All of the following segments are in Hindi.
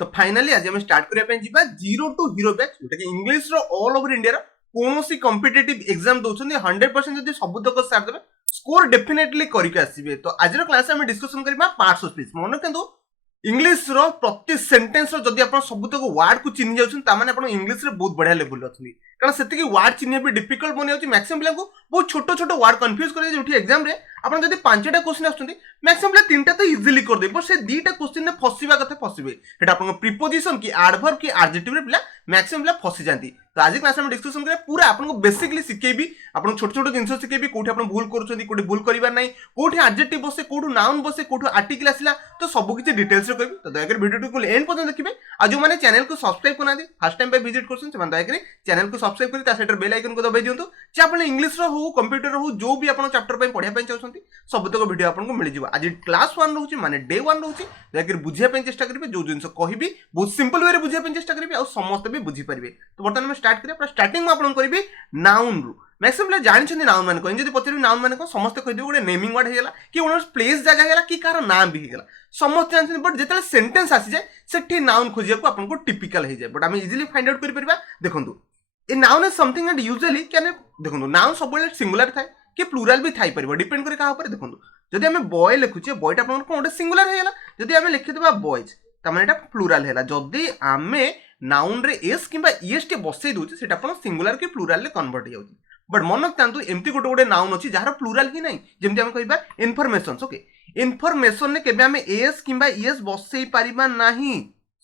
तो फाइनाली आज हम स्टार्ट करबा पे जीवा जीरो टू हीरो बैच जोटा कि इंग्लिश रो ऑल ओवर इंडिया रो कोनोसी कॉम्पिटिटिव एग्जाम दोछन 100% जदी सब तक सार देबे स्कोर डेफिनेटली करिके आसीबे। तो आज रो क्लास में डिस्कशन करबा पार्ट्स ऑफ स्पीच मन केंदो इंग्लिश रो प्रति सेंटेंस रो जदी आपण सब तक वर्ड को चिन्ह जाउछन ता माने आपण इंग्लिश रे बहुत बढ़िया लेवल अछनी कारण सेति कि वर्ड चिन्ह भी डिफिकल्ट बनि जाउछि मैक्सिमम पिला को बहुत छोटो छोटो वर्ड कंफ्यूज करे जोठी एग्जाम रे आपण जदी पांचटा क्वेश्चन आछथि मैक्सिमम पिला तीनटा तो इजीली कर दे पर से दीटा क्वेश्चन ने फसीबा कथा फसीबे हेटा आपण प्रीपोजिशन की एडवर्ब की एडजेक्टिव रे पिला मैक्सिमम पिला फसी जानती। तो आज क्लास में डिस्कशन करे पूरा आपन को बेसिकली सिखेबी आपन छोट छोट जिंस सिखेबी कोठी आपन भूल करूछथि कोठी भूल करिबार नै कोठी एडजेक्टिव बसे कोठी नाउन बसे कोठी आर्टिकल आसिला तो सब किछि डिटेल्स रे कहबी। तो दया कर वीडियो को एंड पर्यंत देखिबे आ जो माने चैनल को सब्सक्राइब करना दे फर्स्ट टाइम पे विजिट करछन से दया कर चैनल को सब्सक्राइब करी ता साइड बेल आइकन को दबाई दियंतु जे आपन इंग्लिश रो हो कंप्यूटर रो हो जो भी आपन चैप्टर पे पढिया पे चाहछथि सब तक वीडियो आपन को मिल जिवो। आज क्लास 1 रहउछि माने डे 1 रहउछि दया कर बुझिया पे चेष्टा करिवे जो जिंस कहबी बहुत सिंपल वे रे बुझिया पे चेष्टा करिवे आ समस्त भी बुझी परिबे। तो बर्तमान में स्टार्ट करिया स्टार्टिंग में आपन करिवे नाउन रू मैक्सिमम जानि छथि नाउन माने कोन जदी पचरि नाउन माने को समस्त कहि दे गोटे नेमिंग वर्ड हेला कि ओनर प्लेस जगह हेला कि कार नाम भी हेला समस्त जानि छथि बट जेतले सेंटेंस आसी जाय सेठी नाउन खोजिया को आपन को टिपिकल हे जाय बट हम इजीली फाइंड आउट करि परिबा। देखंतु a noun is something and usually can देखंतु नाउन सब बेले सिंगुलर थाय कि प्लुरल भी थाई परिबो डिपेंड करे का ऊपर। देखंतु जदी हमें बॉय लिखुचे बॉयटा आपन को ओटे सिंगुलर हेला जदी हमें लिखि देबा बॉयज त माने एटा प्लुरल हेला जदी हमें नाउन रे एस किबा ईएस टे बसई दोचे सेटा अपन सिंगुलर के प्लुरल ले कन्वर्ट हो जाउची बट मन रखतांतु एमती गोटे गोटे नाउन अछि जहार प्लुरल ही नाही जेमति हम कहबा इन्फॉर्मेशंस। ओके इन्फॉर्मेशन ने केबे हमें एस किबा ईएस बसई परिबा नाही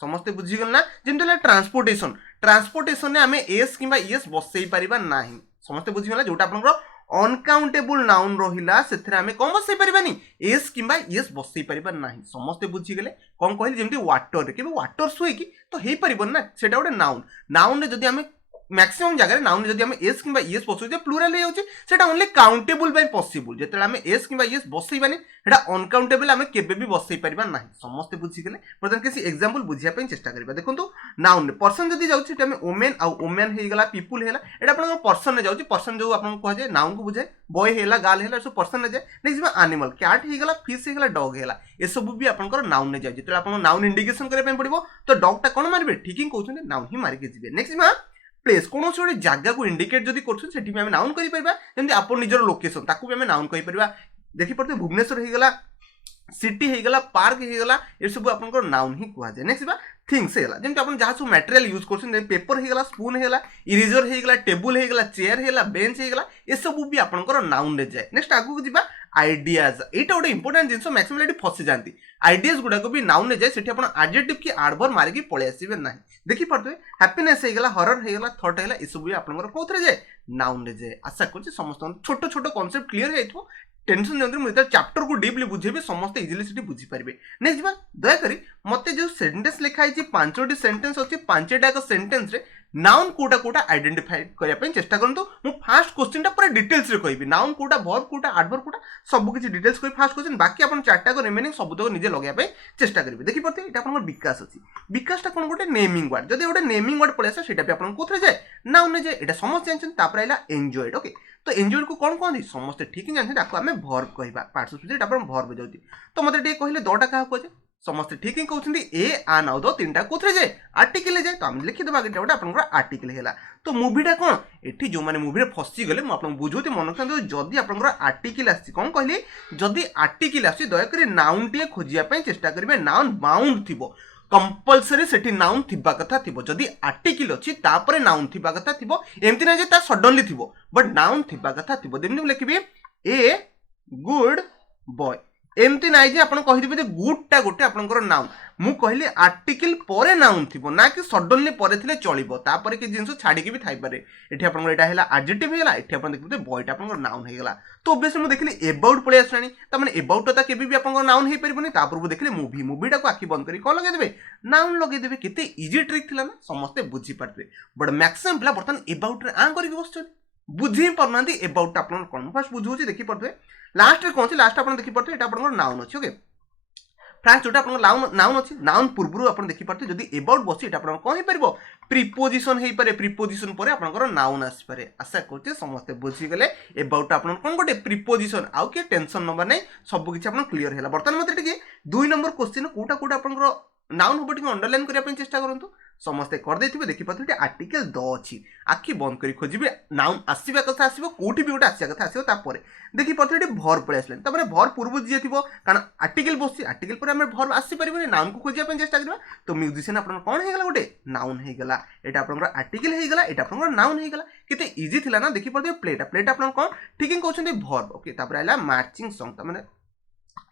समस्त बुझी गल ना जेमति ट्रांसपोर्टेशन ट्रांसपोर्टेशन ने हमें एस किबा ईएस बसई परिबा नाही समस्त बुझी गल जोटा अपन अनकाउंटेबल नाउन रहिला सेथरे हमें कोन बसई परिबानी एस किबा ईएस बसई परिबा नाही समस्त बुझी गले कोन कहली जेमति वाटर के वाटर सुई की तो हेई परिबन ना सेटा गोटे नाउन नाउन ने जदी हमें मैक्सिमम जगह नाउन जदी हमें एस किबा ईएस बसई जे प्लुरल हे होची सेटा ओनली काउंटेबल बाय पॉसिबल जेते हमें एस किबा ईएस बसई बानी सेटा अनकाउंटेबल हमें केबे भी बसई परिबा नाही समस्त बुझी गले। प्रथम किसी एग्जांपल बुझिया पे चेष्टा करबा। देखंतु नाउन पर्सन जदी जाउची सेटा हमें वुमेन आ वुमेन हे गला पीपल हेला एटा अपन पर्सन ने जाउची पर्सन जो अपन को कह नाउन को बुझाए बॉय हेला गर्ल हेला सो पर्सन ने जाए नेक्स्ट एनिमल कैट हे गला फिश हे गला डॉग हेला ए सब भी आपनकर नाउन ने जाए जेते अपन नाउन इंडिकेशन करे पे पड़िबो तो डॉग ता कोन मारबे ठीक ही कहउछन नाउन ही मार के जिबे। नेक्स्ट प्लेस कौन से जगह को इंडिकेट जदि कर नाउन कर आप निजर लोकेशन ताकू भी नाउन कह देखी पड़ते भुवनेश्वर हो गला सिटी हो गला पार्क हो गला ये सब आपन नाउन ही कह जाए। नेक्स्ट थिंग्स है जमी आप जहाँ सब मटेरियल यूज कर पेपर हो गला स्पून हो गला इरेजर हो गला टेबुल हो गला चेयर हो गला बेंच हो गला ये सब भी आपंकर नाउन रे जाए। नेक्स्ट आगू को जा आइडियाज यहाँ गोटे इंपोर्टेंट जिन मैक्सिमम ये फसी जाती आइडियाज गुड़ाक भी नाउन रे जाए से एडजेक्टिव की एडवर्ब मारिकी पलि आसबे ना देखी पारे हैप्पीनेस हो गला हरर हो गला थॉट हो गला ये सब भी आपंकर कौन जाए नाउन रे जाए। आशा कर समस्त छोट छोट कॉन्सेप्ट क्लियर हो टेंशन दिखाते मुझे चैप्टर को डीपली बुझेबी समस्त इजिली से बुझी पारे। नेक्स्ट दयाकोरी मत जो सेंटेंस लिखाई 5टी सेंटेंस अच्छी 5टा सेंटेंस रे नाउन कोटा कोटा आइडेंटिफाई करने चेष्टा करूँ मु फास्ट क्वेश्चन टा पूरा डिटेल्स रे कहबी नाउन कोटा वर्ब कोटा एडवर्ब कोटा सब किसी डिटेल्स कहि फास्ट क्वेश्चन बाकी अपन 4टा को रिमेनिंग सब तक निजे लगे पे चेष्टा करिवे। देखि पड़ते एटा अपन विकास अछि विकासटा कोन गोटे नेमिंग वर्ड जदी गोटे नेमिंग वर्ड पळे आसे सेटा भी अपन कोथरे जाए नाउन ने जाए एटा समस्त जानछन तापर आइला एन्जॉयड। ओके तो एन्जॉयड को कोन कहंदी समस्त ठीक ही जानछन ताको हमें वर्ब कहबा parts of speech Etah upon verb जाउती। तो मते टे कहिले दोटा का को समस्त ठीक ही कहते ए आ नाउ दो तीनटा कोथरे जाए आर्टिकल जाए तो हम लिखि देबा गोटे आपन आर्टिकल हैला। तो मूवीटा कोन एठी जो माने मूवी रे फसी गले म आपन बुझोती मन रखंतु जदी आपन आर्टिकल आसी कोन कहली जदी आर्टिकल आसी दया करी नाउन टे खोजिया पे चेष्टा करिवे नाउन बाउंड थिबो कंपलसरी सेठी नाउन थिबा कथा थिबो जदी आर्टिकल अछि तापरे नाउन थिबा कथा थिबो एमति ना जे ता सडनली थिबो बट नाउन थिबा कथा थिबो देमनि लिखिबे ए गुड बॉय एमती ना जे आपन कहि जे गुडटा गोटे आपनकर नाउन मु कहली आर्टिकल परे नाउन थिबो ना कि सडनली परे थिले चलिबो तापर कि जिंस छाडी के भी थाई पारे एठी आपन एटा हैला एडजेक्टिव हैला एठी आपन देखिबे बॉयटा आपनकर नाउन हैगला। तो ऑब्वियसली मु देखली अबाउट पळे आसलानी त माने अबाउट ता केबे भी आपनकर नाउन हे परिबोनी तापर मु देखली मूवीटा को आखि बंद करी कोन लगे देबे नाउन लगे देबे केते इजी ट्रिक थिला ना समस्त बुझी पारते बट मैक्सिमम पिला बर्तन अबाउट रे आ करी के बसछ बुझी परनांती अबाउट आपन कोन फास्ट बुझोची देखि पड़ते लास्ट रे कोन छी लास्ट आपन देखि पड़ते एटा आपन नाउन अछि। ओके फ्रेंड्स जोटा आपन नाउन अछि नाउन पूर्वरु आपन देखि पड़ते जदी अबाउट बसी एटा आपन कोन हे परबो प्रीपोजिशन हे पारे प्रीपोजिशन परे आपनकर नाउन आस पारे। आशा करते समस्त बुझी गले अबाउट आपन कोन गोटे प्रीपोजिशन आउ के टेंशन नबा नै सब किछि आपन क्लियर हैला। बर्तमान मते टिके 2 नंबर क्वेश्चन कोटा कोटा आपनकर नाउन हम टिके अंडरलाइन करिया पे चेष्टा करंतु समस्ते कर देथिबे देखि पथि आर्टिकल द अछि आखि बंद करी खोजिबे नाउन आसीबा कथा आसीबो कोठी भी गोटे आसीबा कथा आसीबो तापर देखि पथि भर पळे आसले तापर भर पूर्व जे थिबो कारण आर्टिकल बसि आर्टिकल पर हम भर आसी परिबे नाउन को खोजिया पे चेष्टा करबा तो म्यूजिशियन आपन कोन हे गेला गोटे नाउन हे गेला एटा आपन आर्टिकल हे गेला एटा आपन नाउन हे गेला केते इजी थिला ना देखि पथि प्लेट आपन कोन ठीकिंग कहउछन्ती भर ओके तापर आइला मार्चिंग सॉन्ग त माने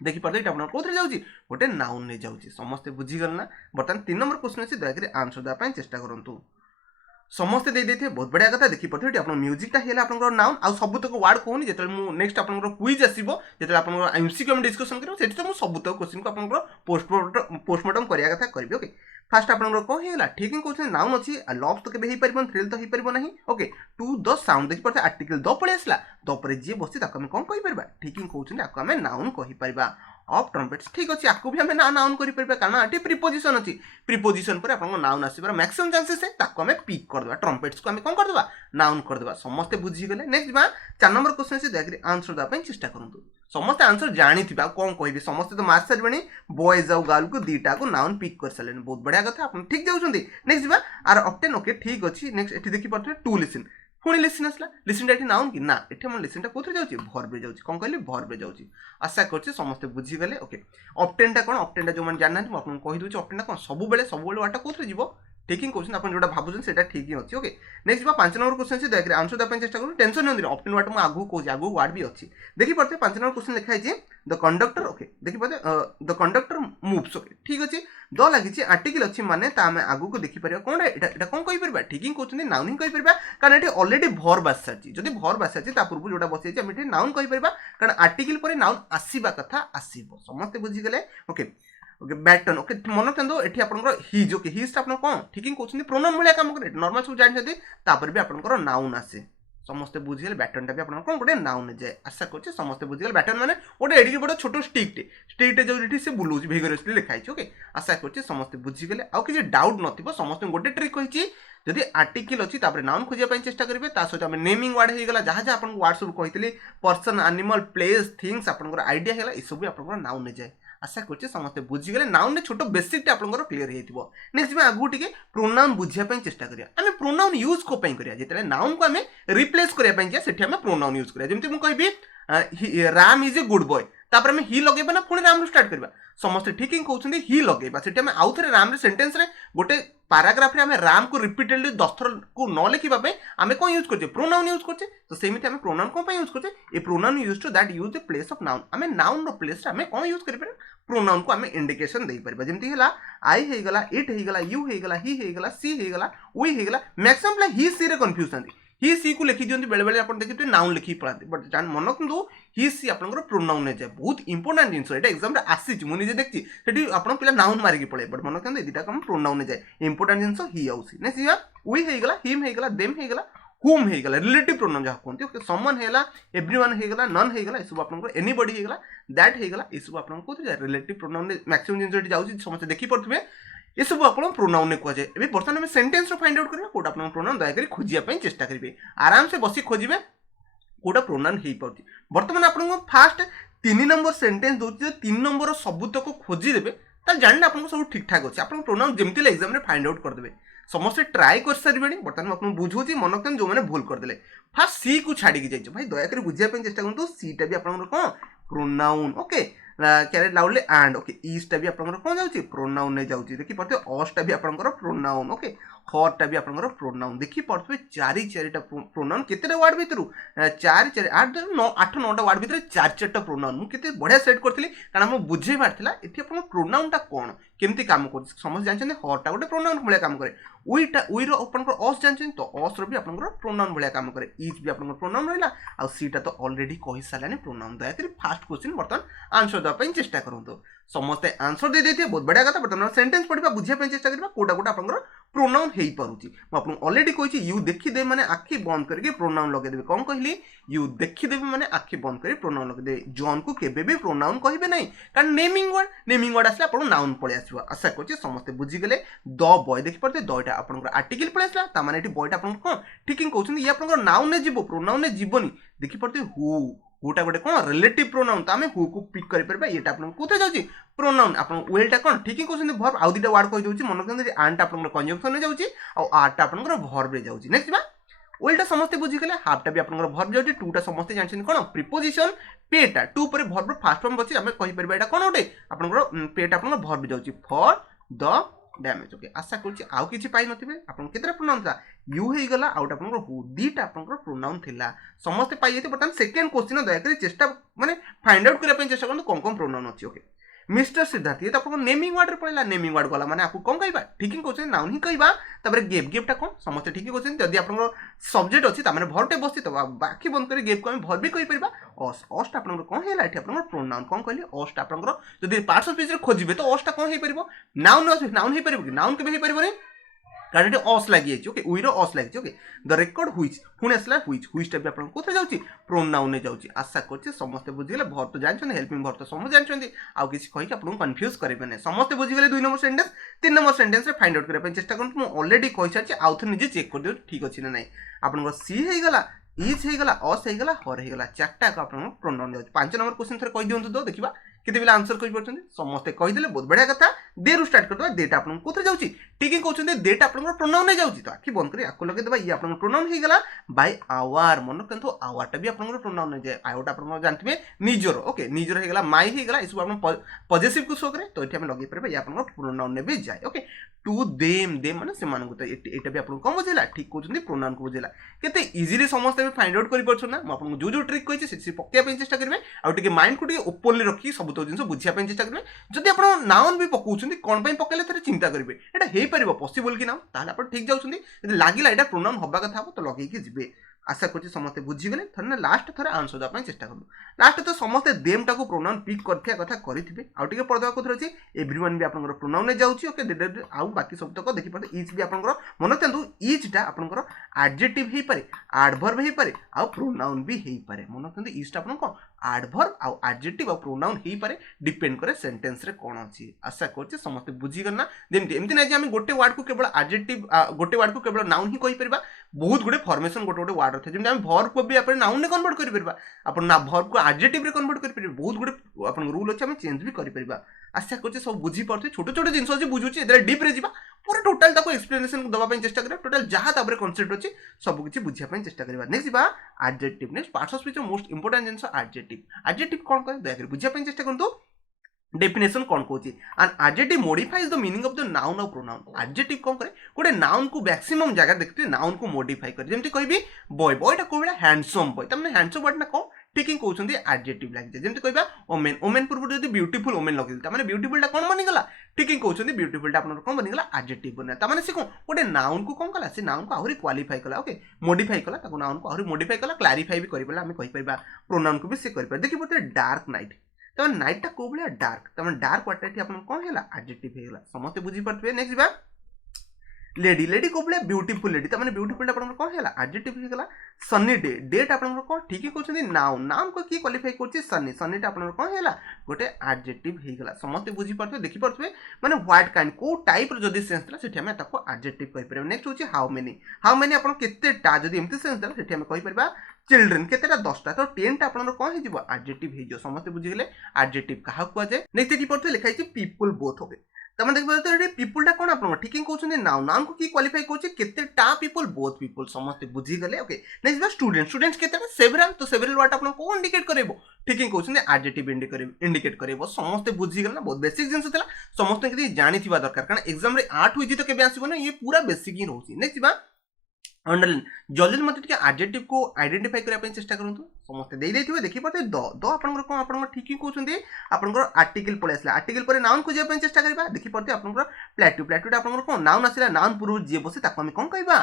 देखि पड़े ये आपन कोथरे जाउची गोटे नाउन ने जाउची समस्त बुझी गल ना बर्तमान 3 नंबर क्वेश्चन अछि दया करी आंसर दा पय चेष्टा करंतु समस्त दे देथे बहुत बढ़िया कथा देखि पड़े ये आपन म्यूजिक ता हेला आपन नाउन आ सब तक वर्ड कोनी जेतल मु नेक्स्ट आपन क्विज आसीबो जेतल आपन एमसीक्यू में डिस्कशन करियो सेठी तो मु सब तक क्वेश्चन को आपन पोस्टमार्टम करिया कथा करबी ओके फास्ट आपन को हेला ठीक क्वेश्चन नाउन अछि लव तो केबे हे परिबन थ्रिल तो हे परिबो नाही ओके टू द साउंड देखि पड़े आर्टिकल द पळे आसला द परे जे बसि ताको हम कोन कहि परबा ठीक क्वेश्चन आको हम नाउन कहि परबा ऑफ ट्रम्पेट्स ठीक अच्छे आपको भी हमें नाउन कर कारण ये प्रिपोजिशन अच्छी प्रिपोजिशन पर आप नाउन आसबार मैक्सिमम चांसेस है ताको हमें पिक करदे ट्रम्पेट्स को हमें कौन करदे नाउन करदे समस्ते बुझीगले नेक्स्ट बा 4 नंबर क्वेश्चन से देखिए आंसर देवा चेष्टा करूँ समस्ते आंसर जानी थी कौन कह समस्ते तो मार्च सारे बॉयज आउ गर्ल को दीटा को नाउन पिक कर सारे बहुत बढ़िया कथा आप ठीक जाऊँगी नेक्स्ट बा आर ऑप्टेन ओके ठीक अच्छी नेक्स्ट ये देखी पारे टू लिसन पुणी लिसन आसला लिसन टा नाउन कि ना एठी हम लिसन टा कोथरे जाउची भर्ब रे जाउची कोन कहली भर्ब रे जाउची आशा करछि समस्त बुझी गले ओके ऑप्टेन टा कोन ऑप्टेन टा जो मन जानना हम आपन कहि दोछि ऑप्टेन टा कोन सब बेले वाटा कोथरे जीवो ठीक क्वेश्चन अपन जोटा भाबुछन सेटा ठीक ही अछि ओके नेक्स्ट बा 5 नंबर क्वेश्चन से देख रे आंसर दपन चेष्टा करू टेंशन नंदी ऑप्टेन वाट म आगु को आगु वर्ड भी अछि देखि पड़ते 5 नंबर क्वेश्चन लिखा है द कंडक्टर ओके देखि पड़ते द कंडक्टर मूव्स ओके ठीक अछि द लागिछि आर्टिकल अछि माने ता हम आगु को देखि परिया कोन एटा कोन कहि परबा ठीक क्वेश्चन नाउन ही कहि परबा कारण एटी ऑलरेडी भर्ब आछि जदि भर्ब आछि ता पूर्व जोटा बसि हम एटी नाउन कहि परबा कारण आर्टिकल परे नाउन आसीबा कथा आसीबो समस्त बुझी गले ओके ओके बैटन ओके मन रखंदो एठी आपनकर हिज ओके हिज आपन कोन ठीक कहउछनी प्रोनाउन भलिया काम करे नॉर्मल सब जानि छथि तापर भी आपनकर नाउन आसे समस्त बुझिगले बैटन टा भी आपन कोन गोटे नाउन जाय आशा करछि समस्त बुझिगले बैटन माने गोटे एडी बडो छोटो स्टिक जो एठी से बुलुछि भिगोरसली लिखाइ छै ओके आशा करछि समस्त बुझिगले आ कि डाउट नथिबो समस्त गोटे ट्रिक कहिछि जदि आर्टिकल अछि तापर नाउन खोजिया पय चेष्टा करिवे ता सहित हम नेमिंग वर्ड हे गेला जहा जहा आपन वर्ड सब कहितली पर्सन एनिमल प्लेस थिंग्स आपन आइडिया हेला ई सब आपन नाउन ने जाय आशा करछि समस्त बुझिगले नाउन ने छोटो बेसिक टा आपन क्लियर हेतिबो नेक्स्ट में आगु टिके प्रोनाउन बुझिया पय चेष्टा करिया हमें प्रोनाउन यूज को पय करिया जेतले नाउन को हमें रिप्लेस करिया पय सेठी हमें प्रोनाउन यूज करिया जेमति मु कहबी Ram is a good boy तापर हमें ही लगेबा ना पुणी राम स्टार्ट करबा समस्त ठीक कहउछन्ती ही लगेबा सेठी हमें आउ थरे राम रे सेंटेंस रे गोटे पैराग्राफ रे हमें राम को रिपीटेडली 10 थर को न लिखिबा पे हमें कोन यूज करछे प्रोनाउन यूज करछे तो सेमिति हमें प्रोनाउन कोन पे यूज करछे a pronoun use to that use the place of noun हमें नाउन रो प्लेस रे हमें कोन यूज करि पर प्रोनाउन को हमें इंडिकेशन देई परबा जेमति हेला आई हे गेला इट हे गेला यू हे गेला ही हे गेला सी हे गेला वी हे गेला मैक्सिमम प्ले ही सी रे कंफ्यूजन ही सी को लिखि दियंती बेले बेले अपन देखिते नाउन लिखि पड़ाते बट जान मन रखंदु ही सी आपनकर प्रोनाउन ने जाय बहुत इंपोर्टेंट जिंस एटा एग्जाम रे आसी छि मुनि जे देखछि सेठी आपन पिला नाउन मारि के पळे बट मन रखंदु ए दिटा कम प्रोनाउन ने जाय इंपोर्टेंट जिंस ही आउसी ने सिया वी हे गेला हिम हे गेला देम हे गेला whom हे गेला रिलेटिव प्रोनाउन जा कोनती ओके समवन हेला एवरीवन हे गेला नन हे गेला ए सब आपनकर एनीबॉडी हे गेला दैट हे गेला ए सब आपन कोथि जा रिलेटिव प्रोनाउन ने मैक्सिमम जिंस एटी जाउछि समस्त देखि पड़थबे ये सब आप प्रोनाउन ने कह जाए बर्तमान आम सेंटेंस फाइंड आउट करिया कोटा आपन प्रोनाउन दया खोजिया पय चेष्टा करिवे आराम से बसी खोजिबे कोटा प्रोनाउन हे पाउती बर्तमान आपन फास्ट 3 नंबर सेंटेंस दोछि 3 नंबर सब तक खोजी देबे ता जानले आपन सब ठीक ठाक अछि आपन प्रोनाउन जेमति एग्जाम रे फाइंड आउट कर देबे समस्त ट्राई कर सारिबेनी बर्तमान आपन बुझोछि मनकन जो माने भूल कर देले फास्ट सी को छाडी के जाइछो भाई दया बुझिया पय चेष्टा करंतु सी टा भी आपन कोन प्रोनाउन ओके कैरेट लाउडली एंड ओके ईज टा भी आपन कोन जाउछि प्रोनाउन ने जाउछि देखि पड़ते ऑस टा भी आपन प्रोनाउन ओके हॉट टा भी आपन प्रोनाउन देखि पड़ते चारि चारिटा प्रोनाउन केतेटा वर्ड भितरु 4 4 8 9 8 9टा वर्ड भितर 4 4टा प्रोनाउन मु केते बढ़िया सेट करथिली कारण हम बुझे बारथिला एथि आपन प्रोनाउन टा कोन केमती काम कर समझ जानछन हॉट टा गोटे प्रोनाउन भलिया काम करे वी रो अपन ऑस जानछन तो ऑस रो भी अपन प्रोनाउन भलिया काम करे ईज भी अपन प्रोनाउन रहला आ सी टा तो ऑलरेडी कहि सालानी प्रोनाउन दया करी फास्ट क्वेश्चन बर्तमान आंसर द पय चेष्टा करंतो समस्त आंसर दे देते बहुत बढ़िया कथा बर्तमान सेंटेंस पढिबा बुझिया पय चेष्टा करबा कोटा कोटा अपन प्रोनाउन हेई पारुची म आपन ऑलरेडी कहिछि यू देखि दे माने आखि बंद करके प्रोनाउन लगे देबे कोन कहली यू देखि देबे माने आखि बंद करी प्रोनाउन लगे देबे जॉन को केबे भी प्रोनाउन कहिबे नै कारण नेमिंग वर्ड आसला अपन नाउन पळे आसीबा आशा करछि समस्त बुझि गेले द बॉय देखि पड़ते दटा अपन आर्टिकल पळे आसला ता माने एटी बॉयटा अपन कोन ठीक कहउछन ये अपन नाउन ने जीवो प्रोनाउन ने जीवनी देखि पड़ते हु हुटा गोटे कौन रिलेटिव प्रोनाउन तो आम हु को पिक कर ये कौन जाऊँगी प्रोनाउन आप वेलटा कौन ठीक ही कहते भर्ब आउ दुटा वार्ड कहीदे मन रखते आनटा आप कंजंक्शन जाऊँगी आर्टा आप भर्ब जाऊँगी नेक्स्ट वेलटा समस्ते बुझीगले हाफटा भी आपन भर्ब जाउची टूटा समस्ते जानछन कोन प्रीपोजिशन पेटा टू पर भर्ब फास्ट फॉर्म बची हमें कहि परबा एटा कोन ओटे आपन पेटा आपन भर्ब जाउची फॉर द डैमेज ओके आशा करछि आउ किछि पाइ नथिबे आपन केतरा प्रोनाउन था यू हे गला आउट आपन हु दीटा आपन प्रोनाउन थिला समस्ते पाइ जेते बर्तमान सेकंड क्वेश्चन दया करी चेष्टा माने फाइंड आउट करै चेष्टा करन कोन प्रोनाउन अछि ओके मिस्टर सिद्धार्थ ये तो आपको नेमिंग वर्ड पड़ेगा नेमिंग वर्ड गला माने आपको कौन कहबा ठीक ही कहछन नाउन ही कहबा तबरे गेवटा कौन समस्त ठीक ही कहछन जदी आपन सब्जेक्ट अछि त माने भर्बटे बसि त बाकी बंद करी गेव को हम भर्ब भी कहि परबा अस्ट आपन कौन हेला एठी आपन प्रोनाउन कौन कहली अस्ट आपन जदी पार्ट्स ऑफ स्पीच रे खोजिबे तो अस्ट कौन हे परबो नाउन हे परबो कि नाउन केबे हे परबो रे कारण अस लगी ओके उइर अस लगी okay the record which Pune आसला हुइचटा भी आपन कोथे जाउची प्रोनाउन ने जाउची आशा करछि समस्त बुझिगले भर्ब तो जानछन हेल्पिंग भर्ब तो समस्त जानछन आ किछि कहि कि आपन कंफ्यूज करबे नै समस्त बुझिगले 2 नंबर सेंटेंस 3 नंबर सेंटेंस रे फाइंड आउट करे पे चेष्टा करन मु ऑलरेडी कहि सारछि आउ थ निजे चेक कर दियो ठीक अछि ना नै आपन सी हे गला इज हे गला अस हे गला हर हे गला चारटा को आपन प्रोनाउन जाउची 5 नंबर क्वेश्चन थरे कहि दियंतु तो देखिबा केते बिला आंसर कहि परछन समस्त कहि देले बहुत बढ़िया कथा दे रु स्टार्ट करदो डेटा आपन कोथे जाउची ठीक है कहउछन डेटा आपन प्रोनाउन ने जाउची तो आखि बंद करी आको लगे देबा ये आपन प्रोनाउन हे गला बाय आवर मन कंतो आवर भी आपन प्रोनाउन ने जाय आउट आपन जानथिबे निजर ओके निजर हे गला माय हे गला इसु आपन पॉजिटिव को शो करे तो एठी हम लगे परबे ये आपन प्रोनाउन ने भी जाय ओके टू देम माने से मानन को तो एटा भी आपन कम बुझिला ठीक कहउछन प्रोनाउन को बुझिला केते इजीली समस्त भी फाइंड आउट करि परछन ना म आपन जो ट्रिक कहिछि से पक्किया पे चेष्टा करबे आ टिके माइंड को टिके ओपनली रखी सब तो जिंस बुझिया पे चेष्टा करबे जदि आपन नाउन भी पकाउछन कोन पई पकेले थरे चिंता करबे एटा हे परिबो पॉसिबल कि ना ताले आपन ठीक जाउछन जदि लागिला एटा प्रोनाउन हबा कथा हो तो लगेकी जिबे आशा करछि समस्त बुझिगले थरे ना लास्ट थरे आंसर दा पई चेष्टा करबो लास्ट तो समस्त देम टाको प्रोनाउन पिक करथिया कथा करिथिबे आ टिके पढवा को थरे अछि एवरीवन भी आपन प्रोनाउन ने जाउछि ओके आउ बाकी सब तक देखि पड़े इज भी आपन मन तंतु इज टा आपन एडजेक्टिव हे पारे एडवर्ब हे पारे आ प्रोनाउन भी हे पारे मन तंतु इज टा आपन को एडवर्ब आ एडजेक्टिव आ प्रोनाउन हे पारे डिपेंड करे सेंटेंस रे कोन अछि आशा करछि समस्त बुझि गना जेमति एमति नै जे हम गोटे वर्ड को केवल एडजेक्टिव गोटे वर्ड को केवल नाउन ही कहि परबा बहुत गुडे फॉर्मेशन गोटे वर्ड रथे जेमति हम वर्ब को भी अपन नाउन ने कन्वर्ट करि परबा अपन ना वर्ब को एडजेक्टिव रे कन्वर्ट करि परबा बहुत गुडे अपन रूल अछि हम चेंज भी करि परबा आशा करछि सब बुझि परथे छोटे छोटे जिंस अछि बुझुछि एदरे डीप रे जिबा पूरा टोटल ताको एक्सप्लेनेशन दबा पे चेष्टा करिया टोटल जहां ताबरे कांसेप्ट अछि सब किछि बुझिया पे चेष्टा करिया नेक्स्ट जिबा adjective next parts of speech most important जिंस एडजेक्टिव कोन कहे दया बुझिया पे चेष्टा करंतु डेफिनेशन कौन कहूँ and adjective modifies the meaning of the noun और प्रोनाउन एडजेक्टिव कौन करे गोटे नाउन को मैक्सिमम जगह देखते नाउन को मॉडिफाई करे जेमति कहबी बॉय बॉयटा को बेला हैंडसम बॉय तमने हैंडसम वर्ड ना कौन ठीक ही कहउछन्ती एडजेक्टिव लागे जेमति कहबा ओमेन ओमेन पूर्व जदी ब्यूटीफुल ओमेन लगे त माने ब्यूटीफुल टा कोन बनि गला ठीक ही कहउछन्ती ब्यूटीफुल टा आपन कोन बनि गला एडजेक्टिव बने त माने से कोन गोटे नाउन को कोन कला से नाउन को आहुरी क्वालिफाई कला ओके मॉडिफाई कला ताको नाउन को आहुरी मॉडिफाई कला क्लैरिफाई भी करि परला हम कहि परबा प्रोनाउन को भी से करि पर देखि पते डार्क नाइट त नाइट टा को बलिया डार्क त माने डार्क वाटर ठी आपन कोन हेला एडजेक्टिव हेला समस्त बुझी परथबे नेक्स्ट बा लेडी लेडी को बलिया ब्यूटीफुल लेडी त माने ब्यूटीफुल टा आपन कोन हेला एडजेक्टिव हेला सनी डे डेट आपन कोन ठीक ही कहउछन्ती नाउन नाउन को की क्वालिफाई करछि सनी सनी टा आपन कोन हेला गोटे एडजेक्टिव हेगला समस्त बुझी परथबे देखि परथबे माने व्हाट काइंड को टाइप रो जदी सेंस तला सेठी हम ताको एडजेक्टिव कहि परबे नेक्स्ट होछि हाउ मेनी आपन केते टा जदी एमति सेंस तला सेठी हम कहि परबा चिल्ड्रन केतेटा 10टा तो 10 टा आपन कोन हे जिवो एडजेक्टिव हे जो समस्त बुझी गेले एडजेक्टिव कहा कुआ जाय नेक्स्ट देखि परथबे लिखाइ छि पीपल बोथ होबे तमन देखबा तो रे पीपल टा कोन आपन ठीक ही कहउछन्ती नाउन नाउन को की क्वालिफाई करछि केतेटा पीपल बोथ पीपल समस्त बुझी गेले ओके नेक्स्ट बा स्टूडेंट स्टूडेंट्स केतेटा सेवरल तो सेवरल वर्ड आपन को इंडिकेट करबो ठीक ही कहउछन्ती एडजेक्टिव इंडिकेट करबो समस्त बुझी गेल ना बहुत बेसिक जिंस थला समस्त के जानि थिबा दरकार कारण एग्जाम रे 8 होई तो केबे आसीबो ना ये पूरा बेसिक ही रहउछि नेक्स्ट बा अंडरलाइन जल्दी मत टिके एडजेक्टिव को आइडेंटिफाई करिया पे चेष्टा करंतु समस्त देई देथिबे देखि पते द आपन को आपन ठीक ही कहउछन्ती आपन को आर्टिकल पळे आसला आर्टिकल परे नाउन खोजिया पे चेष्टा करबा देखि पते आपन को प्लेटू प्लेटू आपन को नाउन आसला नाउन पूर्व जे बसे ताको हम कोन कहबा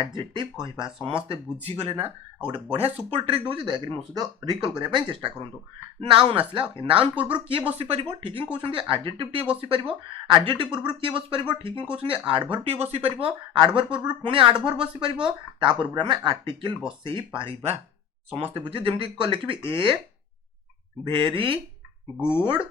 एडजेक्टिव कहबा समस्त बुझी गले ना आ गोटे बढ़िया सुपर ट्रिक दोछि दयाकरी मो सहित रिकॉल करिया पे चेष्टा करंतु नाउन आसला ओके नाउन पूर्व के बसी परिबो ठीक ही कहउछन्ती एडजेक्टिव टी बसी परिबो एडजेक्टिव पूर्व के बसी परिबो ठीक ही कहउछन्ती एडवर्ब टी बसी परिबो एडवर्ब पूर्व पुणी एडवर्ब बसी परिबो ता पूर्व हम आर्टिकल बसई पारिबा समस्त बुझी जेमति लिखबी ए वेरी गुड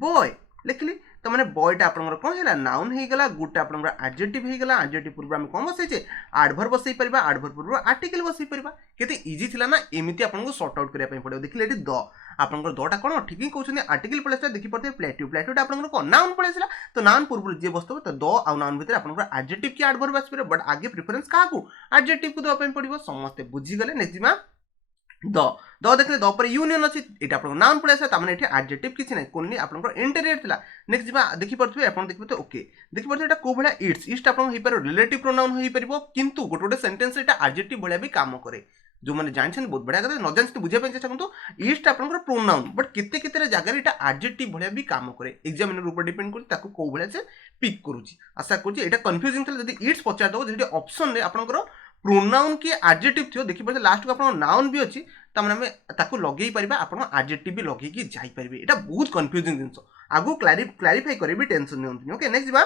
बॉय लिखली तो माने बॉयटा आपनकर कोन हैला नाउन हे गेला गुडटा आपनकर एडजेक्टिव हे गेला एडजेक्टिव पूर्व हम कोन बसैछे एडवर्ब बसै परबा एडवर्ब पूर्व आर्टिकल बसै परबा केते इजी थिला ना एमिति आपनको सॉर्ट आउट करिया पय पड़ो देखिले एटी द आपनकर दटा कोन ठीक ही कहउछनी आर्टिकल पळेसला देखि पड़ते प्लेटिव प्लेटिवटा आपनकर कोन नाउन पळेसला तो नाउन पूर्व जे बसतो तो द आ नाउन भितर आपनकर एडजेक्टिव की एडवर्ब आस परबा बट आगे प्रेफरेंस काकू एडजेक्टिव को दवा पय पड़िबो समस्त बुझी गले नेक्स्ट द देखले द पर यूनियन अछि एटा आपन नाउन पळे आसा त माने एठी एडजेक्टिव किछि नै कोनली आपन इंटेरियर थिला नेक्स्ट जिबा देखि परथबे आपन देखि परथबे ओके देखि परथबे एटा को भला इट्स इस्ट आपन होई पारो रिलेटिव प्रोनाउन होई परिबो किंतु गोटे गोटे सेंटेंस एटा एडजेक्टिव भलिया भी काम करे जो माने जानछन बहुत बढ़िया कथा न जानछन बुझिया पे चेष्टा करतो इस्ट आपन प्रोनाउन बट केते केते जगह एटा एडजेक्टिव भलिया भी काम करे एग्जामिनर ऊपर डिपेंड करी ताको को भलिया से पिक करूची आशा करची एटा कंफ्यूजिंग थले जदी इट्स पचार दो जेडी ऑप्शन रे आपन प्रोनाउन की एडजेक्टिव थियो देखि परथे लास्ट को आपन नाउन भी अछि त माने हम ताको लगेई परिबा आपन एडजेक्टिव भी लगेई की जाई परिबे एटा बहुत कंफ्यूजिंग दिनसो आगु क्लैरिफाई करबी टेंशन नियंतु ओके नेक्स्ट बा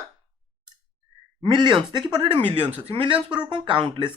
मिलियंस देखि परथे मिलियंस अछि मिलियंस पर कोन काउंटलेस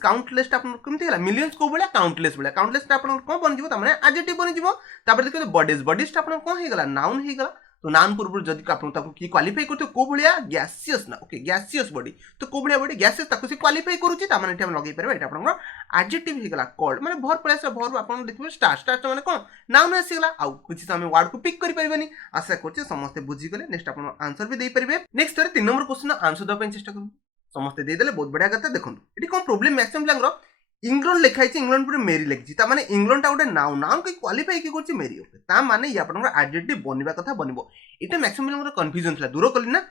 आपन केमति हला मिलियंस को बळा काउंटलेस आपन कोन बन जिवो त माने एडजेक्टिव बन जिवो तापर देखि बॉडीज आपन कोन हे गला नाउन हे गला तो नाउन पूर्व जदि आपन ताको की क्वालिफाई करते को भलिया गैसियस ना ओके गैसियस बॉडी तो को भलिया बॉडी गैसियस ताको से क्वालिफाई करूची त माने एटा हम लगेई परबा एटा आपन एडजेक्टिव हे गला कॉल्ड माने भर प्लेस भर आपन देखिबो स्टार माने कोन नाउन आसी गला आ कुछ समय वर्ड को पिक करि परबनी आशा करछि समस्त बुझी गले नेक्स्ट आपन आंसर भी देई परबे next 3 number question answer the pay चेष्टा करू समस्त दे देले बहुत बढ़िया करते देखंतु एटी कोन प्रॉब्लम मैक्सिमम लांगरो इंग्लैंड लिखाई छि इंग्लैंड पर मेरी लिखि ता माने इंग्लैंड टा गोटे नाउन नाउन के क्वालिफाई की करछि मेरी ओके ता माने या आपन एडजेक्टिव बनिबा कथा बनिबो एटा मैक्सिमम लांगरो कंफ्यूजन थला दूर कली ना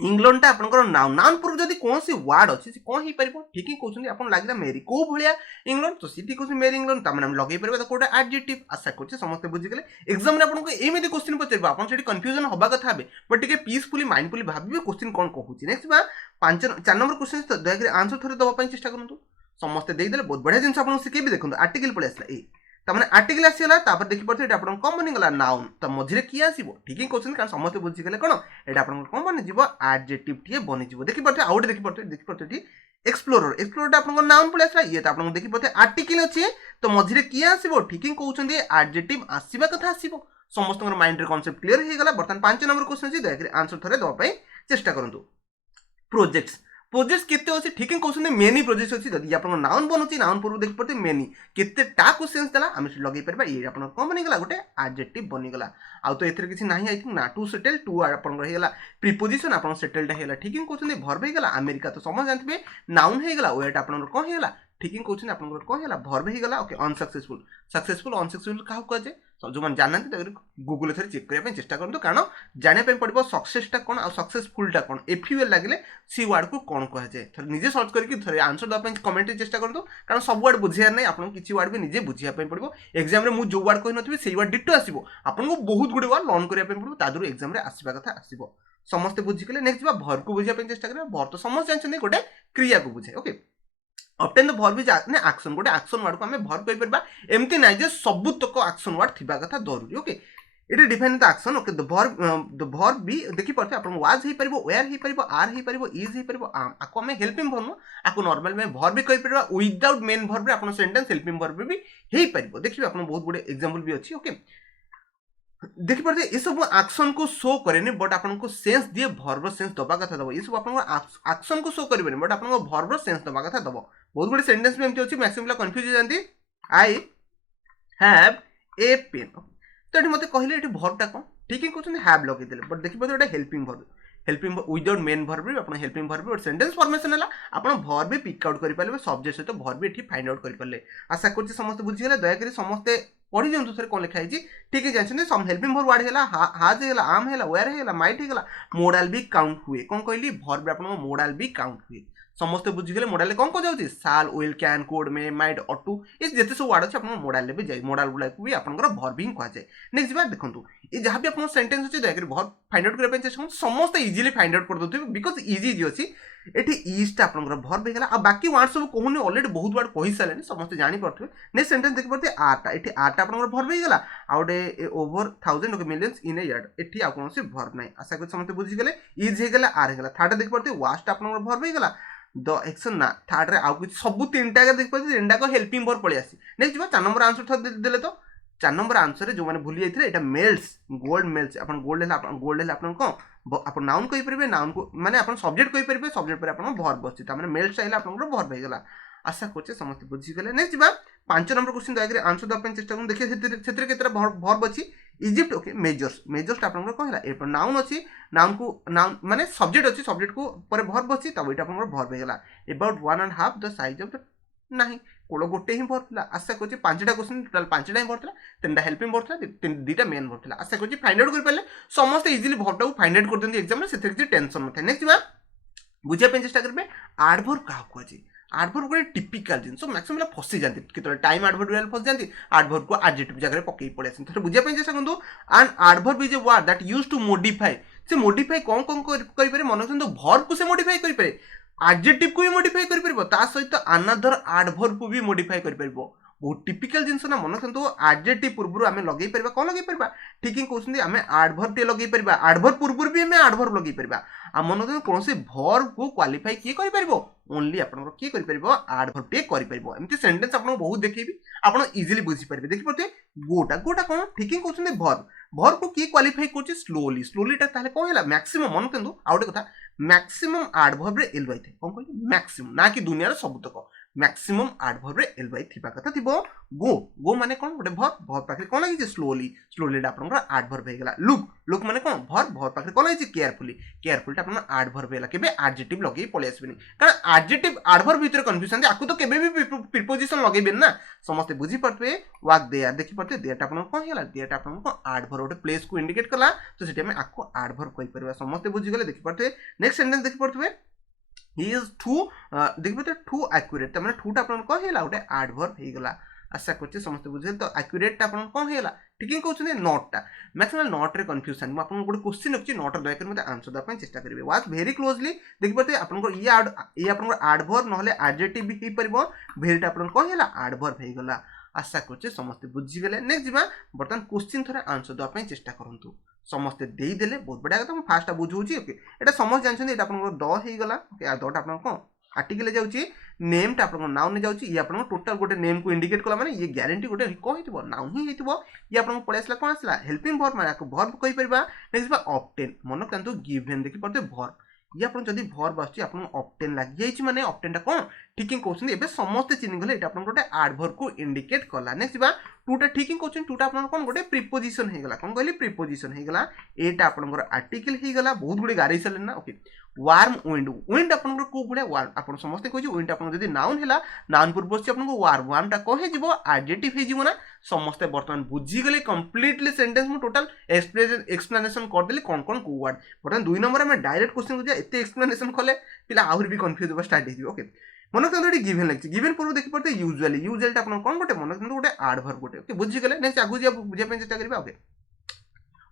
इंग्लैंड टा आपन नाउन नाउन पर जदी कोनसी वर्ड अछि से कोन ही परिबो ठीक ही कहउछन आपन लागिला मेरी को भलिया इंग्लैंड तो सिटी कहउछ मेरी इंग्लैंड ता माने हम लगेई परबा त कोटा एडजेक्टिव आशा करछि समस्त बुझि गेले एग्जाम रे आपन को एमिति क्वेश्चन पचरबा आपन सेठी कंफ्यूजन होबा कथा हबे बट टिके पीसफुली माइंडफुली भाबिबे क्वेश्चन कोन कहउछि नेक्स्ट बा 4 नंबर क्वेश्चन तो दया आंसर थोरे दबा पय चेष्टा करंतु समस्त देई देले बहुत बढ़िया जिंस आपन सिकेबी देखंतु आर्टिकल पळे आसला ए त माने आर्टिकल आसीला तापर देखि परथे एटा आपन कोन बनि गला नाउन त मझिरे की आसीबो ठीक ही क्वेश्चन कारण समस्त बुझि गेले कोन एटा आपन कोन बनि जिवो एडजेक्टिव टिए बनि जिवो देखि परथे आउट देखि परथे ठी एक्सप्लोरर आपन नाउन पळे आसला ये त आपन देखि परथे आर्टिकल अछि त मझिरे की आसीबो ठीक ही कहउछन एडजेक्टिव आसीबा कथा आसीबो समस्त माइंड रे कांसेप्ट क्लियर हे गला बर्तन 5 नंबर क्वेश्चन अछि दया आंसर थोरे दबा पय चेष्टा करंतु प्रोजेक्ट्स केते अछि ठीक है कहउछन मेनी प्रोजेक्ट्स अछि जदि आपन नाउन बनउछि नाउन पूर्व देखि परते मेनी केते टा क्वेश्चंस देला हम से लगेई परबा ये आपन कोन बनि गला गोटे एडजेक्टिव बनि गला आ तो एथरे किछि नाही आई थिंक ना टू सेटल टू आपन रहि गला प्रीपोजिशन आपन सेटल्ड हे गला ठीक है कहउछन वर्ब हे गला अमेरिका तो समझ जानथिबे नाउन हे गला वेट आपन कोन हे गला ठीक है कहउछन आपन कोन हे गला वर्ब हे गला ओके सक्सेसफुल अनसक्सेसफुल काहु कह जे जो मन जानते गूगल थरे चेक करिया चेष्टा करंतु कारण जाने पे पड़िबो सक्सेसटा कोन आ सक्सेसफुलटा कोन एफयूएल लागले सी वर्ड को कोन कह जाय थरे निजे सर्च करके थरे आंसर द पे कमेंट रे चेष्टा करंतु कारण सब वर्ड बुझिया नै आपन किछि वर्ड भी निजे बुझिया पे पड़िबो एग्जाम रे मु जो वर्ड कहि नथिबे सेही वर्ड डिटो आसीबो आपन को बहुत गुडे वर्ड लर्न करिया पे पड़िबो तादुर एग्जाम रे आसीबा कथा आसीबो समस्त बुझि गेले नेक्स्ट बा भर को बुझिया पे चेष्टा करिया भर तो समस्त जानछन गोटे क्रिया को बुझाय okay obtain the verb is ने एक्शन गोटे एक्शन वर्ड को हमें वर्ब कहि परबा एमती नै जे सब तक एक्शन वर्ड थिबा कथा जरूरी okay it define the action okay the verb भी देखि परथे आपन वाज हे परबो वेयर हे परबो आर हे परबो इज हे परबो आम आको हमें हेल्पिंग वर्ब आको नॉर्मल में वर्ब भी कहि परबा विदाउट मेन वर्ब रे आपन सेंटेंस हेल्पिंग वर्ब भी हे परबो देखिबे आपन बहुत गुडे एग्जांपल भी अछि ओके देखि परथे ए सब एक्शन को शो करेनी बट आपन को सेंस दिए वर्ब सेंस दबा कथा दबो ए सब आपन एक्शन को शो करबेनी बट आपन को वर्ब सेंस दबा कथा दबो बहुत गुडे सेंटेंस में एमती अछि मैक्सिमम ला कंफ्यूज जानती आई हैव ए पेन तो एठी मते कहले एठी वर्बटा कोन ठीक है कहउछन हैव लगे देले बट देखि परथे एटा helping verb without main verb भी अपन हेल्पिंग वर्ब और सेंटेंस फॉर्मेशन हला अपन वर्ब भी पिक आउट करि पाले सब्जेक्ट सहित वर्ब भी एठी फाइंड आउट करि पाले आशा करछि समस्त बुझि गेले दया करी समस्त पढ़ी जंतु थरे कोन लिखा हिची ठीक है जानछन सम हेल्पिंग वर्ब वर्ड हला हाज हला आम हला वेयर हला माइट हला मोडाल भी काउंट हुए कोन कहली वर्ब अपन मोडाल भी काउंट हुए समस्त बुझि गेले मोडाल कोन को जाउची साल विल कैन कोड में माइट ऑटू इस जेते सब वर्ड अछि अपन मोडाल भी जाय मोडाल गुला को भी आपनकर वर्ब ही कहा जाय नेक्स्ट बार देखंतु ए जहां भी अपन सेंटेंस अछि दया करी वर्ब फाइंड आउट करे पे समस्त इजीली फाइंड आउट कर दोथि बिकॉज़ इजी जी अछि एठी इज टा आपनकर वर्ब हेगला आ बाकी वर्ड सब कोहुने ऑलरेडी बहुत वर्ड कहि सालेनी समस्त जानि परथि नेक्स्ट सेंटेंस देखि परथि आटा एठी आटा आपनकर वर्ब हेगला आउडे over 1000 okay millions in a yard एठी आ कोनसे वर्ब नै आशा करी समस्त बुझि गेले इज हेगला आर हेगला थर्ड देखि परथि वास्ट आपनकर वर्ब हेगला द एक्शन ना थर्ड रे आउ कुछ सब तीनटा के देख परथि तीनटा को हेल्पिंग वर्ब पळि आसी नेक्स्ट बा 4 नंबर आंसर थर देले तो 4 नंबर आंसर रे जो माने भूली जाइथिले एटा मेल्स गोल्ड मेल्स अपन गोल्ड हेला अपन को आप नाउन कहि परिबे नाउन को माने आपण सब्जेक्ट कहि परिबे सब्जेक्ट पर आपण वर्ब बसि त माने मेल स्टाइल आपण वर्ब हे गेला आशा करछे समस्त बुझी गेले नेक्स्ट जिबा 5 नंबर क्वेश्चन दया करे आंसर द अपन चेष्टा करू देखिए सेतिर केतरा वर्ब अछि इजिप्ट ओके मेजर्स आपण को कहला ए नाउन अछि नाउन को नाउन माने सब्जेक्ट अछि सब्जेक्ट को पर वर्ब अछि तब एटा आपण वर्ब हे गेला about 1.5 the size of the नाही कोलो गोटे ही वर्ब थिला आशा करछे पांचटा क्वेश्चन टोटल पांचटा ही वर्ब थिला तीनटा हेल्पिंग वर्ब थिला दुटा मेन वर्ब थिला आशा करछे फाइंड आउट कर पाले समस्त इजीली वर्ब टा फाइंड आउट कर देंती एग्जाम में सेतिर जे टेंशन न था नेक्स्ट बा बुझिया पे चेष्टा करबे एडवर्ब का को अछि एडवर्ब गोटे टिपिकल जिनस मैक्सिमम फसी जाती केतले टाइम एडवर्ब वाले फसी जाती एडवर्ब को एडजेक्टिव जगह पकई पड़े तो बुझिया पे चेष्टा करंतु and adverb is a word that used to modify से मॉडिफाई कोन कोन करि पारे मन रखंतु वर्ब को से मॉडिफाई करि पारे एडजेक्टिव को भी मॉडिफाई कर परिबो ता सहित अनदर एडवर्ब को भी मॉडिफाई कर परिबो बहुत टिपिकल जिनस ना मन रखंतु एडजेक्टिव पूर्व आमे लगै परबा कोन लगै परबा ठीक ही कहउछन आमे एडवर्ब टे लगै परबा एडवर्ब पूर्व भी आमे एडवर्ब लगै परबा आ मन रखंतु कोनसे वर्ब को क्वालिफाई किए कर परिबो ओनली आपन किए कर परिबो एडवर्ब टे कर परिबो एमती सेंटेंस आपन बहुत देखैबी आपन इजीली बुझी परिबे देखि परते गोटा कोन ठीक ही कहउछन वर्ब को किए क्वालिफाई करछि स्लोली ता ताले कोन हैला मैक्सिमम मन रखंतु आउटे कथा मैक्सिमम एडवर्ब रे एल वाई थे कोन कहली मैक्सिमम ना कि दुनिया रे सब तक मैक्सिमम एडवर्ब रे एल वाई थिबा कथा थिबो गो माने कोन गोटे वर्ब पाखे कोन लागि स्लोली दा आपन एडवर्ब हे गेला लुक माने कोन वर्ब पाखे कोन लागि केयरफुली ता आपन एडवर्ब हेला केबे एडजेक्टिव लगै पळे आसबेनी कारण एडजेक्टिव एडवर्ब भीतर कंफ्यूजन दे आकु तो केबे भी प्रीपोजिशन लगैबेन ना समस्त बुझी परते वाक देयर देखि परते देयर आपन कोन हेला देयर आपन को एडवर्ब गोटे प्लेस को इंडिकेट कला तो सेठी हम आकु एडवर्ब कहि परबा समस्त बुझी गेले देखि परते नेक्स्ट सेंटेंस देखि परते he is too देखि परते too accurate त माने टू टा आपन को हेला गोटे एडवर्ब हे गेला आशा करछि समस्त बुझे तो accurate टा आपन को हेला ठीक ही कहउछन नॉट टा मैक्सिमम नॉट रे कंफ्यूजन म आपन गोटे क्वेश्चन रखछि नॉट दया कर मते आंसर द पय चेष्टा करिवे वाच वेरी क्लोजली देखि परते आपन को ये आपन को एडवर्ब नहले एडजेक्टिव भी हे परबो वेरी टा आपन को हेला एडवर्ब हे गेला आशा करछि समस्त बुझी गेले नेक्स्ट जिबा बर्तन क्वेश्चन थरे आंसर द पय चेष्टा करंतु समस्ते दे देले बहुत बढ़िया कथा फास्ट बुझौची ओके एटा समस्त जानछन एटा आपन द हे गेला ओके आ दटा आपन को आर्टिकल जाउची नेम टा आपन नाउन जाउची ये आपन टोटल गोटे नेम को इंडिकेट कला माने ये गारंटी गोटे को हितबो नाउन ही हितबो ये आपन पळे आसला कोन आसला हेल्पिंग वर्ब माने को वर्ब कहि परबा नेक्स्ट बा ऑब्टेन मन कंतु गिवन देखि परते वर्ब ये आपन जदी वर्ब आछि आपन ऑब्टेन लागि जाइछि माने ऑब्टेन टा कोन ठीक ही कहउछन एबे समस्त चिन्ह गले एटा आपन गोटे एडवर्ब को इंडिकेट कला नेक्स्ट बा टूटा ठीक ही कहउछन टूटा आपन कोन गोटे प्रीपोजिशन हे गेला कोन कहली प्रीपोजिशन हे गेला एटा आपन आर्टिकल हे गेला बहुत गुडी गारै सले ना ओके वार्म विंड आपन को गुडा वार्म आपन समस्त कहै विंड आपन जदी नाउन हेला नाउन पूर्व से आपन को वार्म टा कहे जिवो एडजेक्टिव हे जिवो ना समस्त वर्तमान बुझी गेले कंप्लीटली सेंटेंस में टोटल एक्सप्लेनेशन कर देली कोन कोन को वर्ड वर्तमान 2 नंबर में डायरेक्ट क्वेश्चन को एते एक्सप्लेनेशन कले पिला आहुर भी कंफ्यूज हो स्टार्ट हे ओके मन रखते एटी गिवन लागछि गिवन पूर्व देखि परते यूजुअली टा आपन कोन गोटे मन रखते गोटे एडवर्ब गोटे ओके बुझी गेले नेक्स्ट आगु जे बुझे पे चेष्टा करबा ओके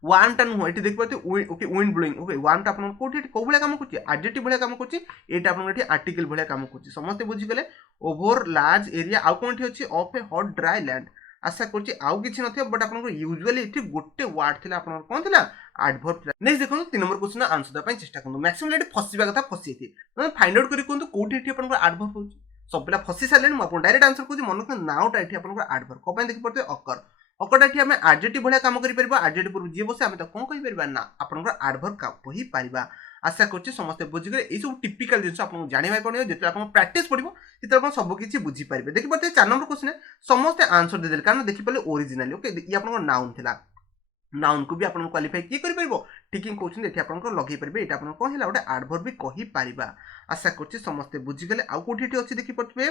वन टन हो एटी देखि परते okay wind blowing okay one टा आपन कोठी को भले काम करछि एडजेक्टिव भले काम करछि एटा आपन एटी आर्टिकल भले काम करछि समस्त बुझी गेले ओवर लार्ज एरिया आ कोनठी अछि of a hot dry land आशा करछि आउ किछि नथियो बट आपन यूजुअली एटी गोटे वर्ड थिला आपन कोन थिला एडवर्ब थिला नेक्स्ट देखो 3 नंबर क्वेश्चन आंसर द पय चेष्टा करनु मैक्सिमम एटी फसिबा कथा फसिथि माने फाइंड आउट करि कोन कोठी एटी आपन एडवर्ब होछि सब पिला फसी सालेन म अपन डायरेक्ट आंसर को मन नाउ टा एठी अपन एडवर्ब को पय देखि परते अकर एठी हमें एडजेक्टिव भले काम करि परबा एडजेक्टिव पूर्व जे बसे हमें त कोन कहि परबा ना अपन एडवर्ब का कहि परबा आशा करछि समस्त बुझि गले ए सब टिपिकल जिंस आपन जानिबा पड़ियो जेते आपन प्रैक्टिस पड़िबो जेते आपन सब किछि बुझि परबे देखि परते 4 नंबर क्वेश्चन समस्त आंसर दे देल कारण देखि परले ओरिजिनली ओके ये आपन नाउन थिला नाउन को भी आपन क्वालिफाई किए करि परबो ठीक ही कहउछन एठी आपन को लगे परबे एटा आपन को हेला ओटा एडवर्ब भी कहि परबा आशा करछि समस्त बुझि गले आ कोठी एठी अछि देखि परबे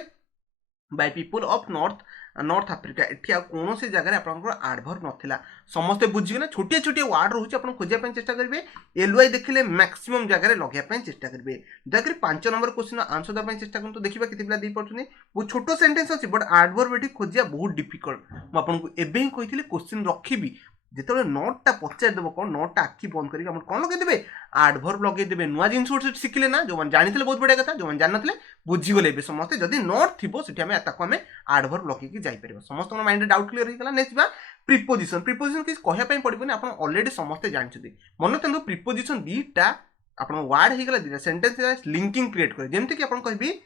by people of north Africa एठी आ कोनो से जगह आपन को एडवर्ब नथिला समस्त बुझि गले छोटे छोटे वर्ड रहउछि आपन खोजिया पय चेष्टा करबे एलवाई देखिले मैक्सिमम जगह रे लगिया पय चेष्टा करबे देखि 5 नंबर क्वेश्चन आंसर द पय चेष्टा करन तो देखिबा केते पिला दे पडछनी बहुत छोटो सेंटेंस अछि बट एडवर्ब एठी खोजिया बहुत डिफिकल्ट म आपन को एबे ही कहिथिले क्वेश्चन रखिबी जेतले नोट टा पचार देबो कोन नोट टा आखि बंद करी हम कोन लगे देबे एडवर्ब लगे देबे नुवा जिंस सिखिले ना जो मन जानिथिले बहुत बडा कथा जो मन जान नथिले बुझी गले बे समस्त जदी नोट थिबो सेठी हम ताको हम एडवर्ब लगे की जाई परबो समस्त माइंड डाउट क्लियर हो गेला नेक्स्ट बा प्रीपोजिशन कि कहया पय पडिबो आपण ऑलरेडी समस्त जानछथि मन तंदु प्रीपोजिशन दीटा आपण वर्ड हे गेला दीटा सेंटेंस लिंकिंग क्रिएट करे जेमति कि आपण कहबी